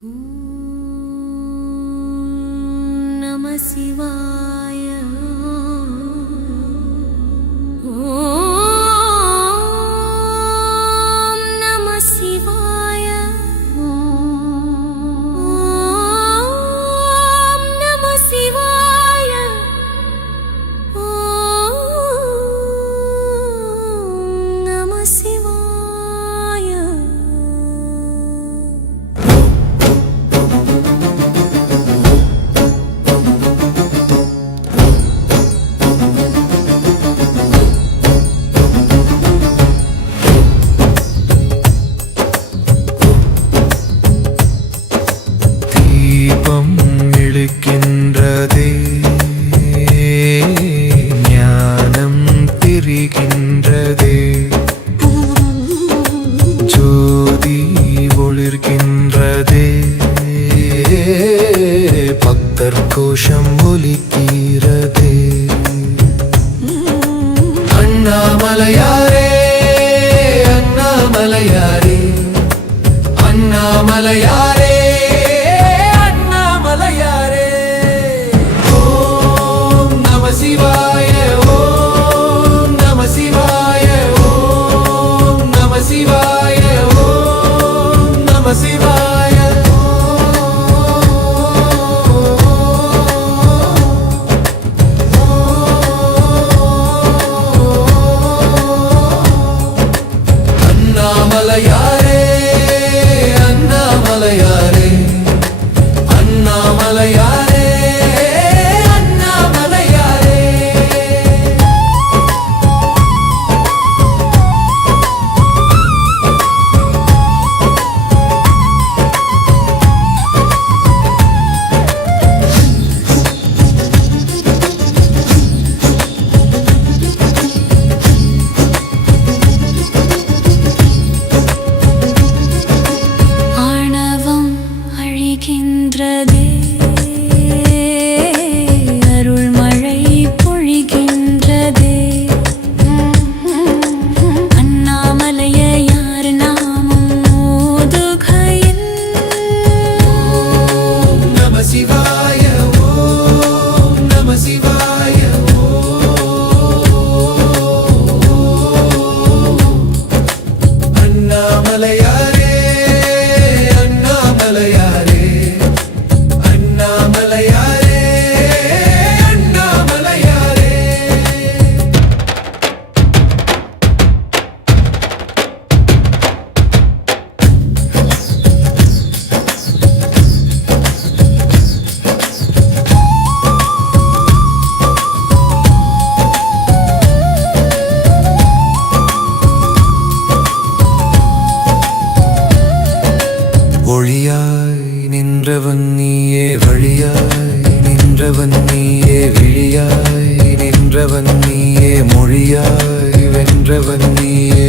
நம சிவாய. நம சிவாய. நம சிவாய. நம சிவாய. தீபம் இழுக்கின்றதே, ஞானம் தெரிகின்றதே, ஜோதி ஒளிர்கின்றதே, பக்தர் கோஷம் ஒலிக்கிறதே. அண்ணாமலையாரே, அண்ணாமலையாரே, அண்ணாமலையாரே, சிவாய. ஓம் நம சிவாய. ஓம் நம சிவாய. ஓம் நம சிவாய. அண்ணாமலையாரே, அண்ணாமலையாரே, அண்ணாமலையாரே. அருள் மழை பொழிகின்றதே. அண்ணாமலைய யார் நாமம் ஓதுகையில் நம சிவாய. ஓம் நம சிவாய. அண்ணாமலையாரே, அண்ணாமலையாரே, அண்ணாமலையாரே, அண்ணாமலையாரே. ஒளியாய் நின்றவன் நீயே, வழியாய் நின்றவன் நீயே, விழியாய் நின்றவன் நீயே, மொழியாய் வென்றவன் நீயே.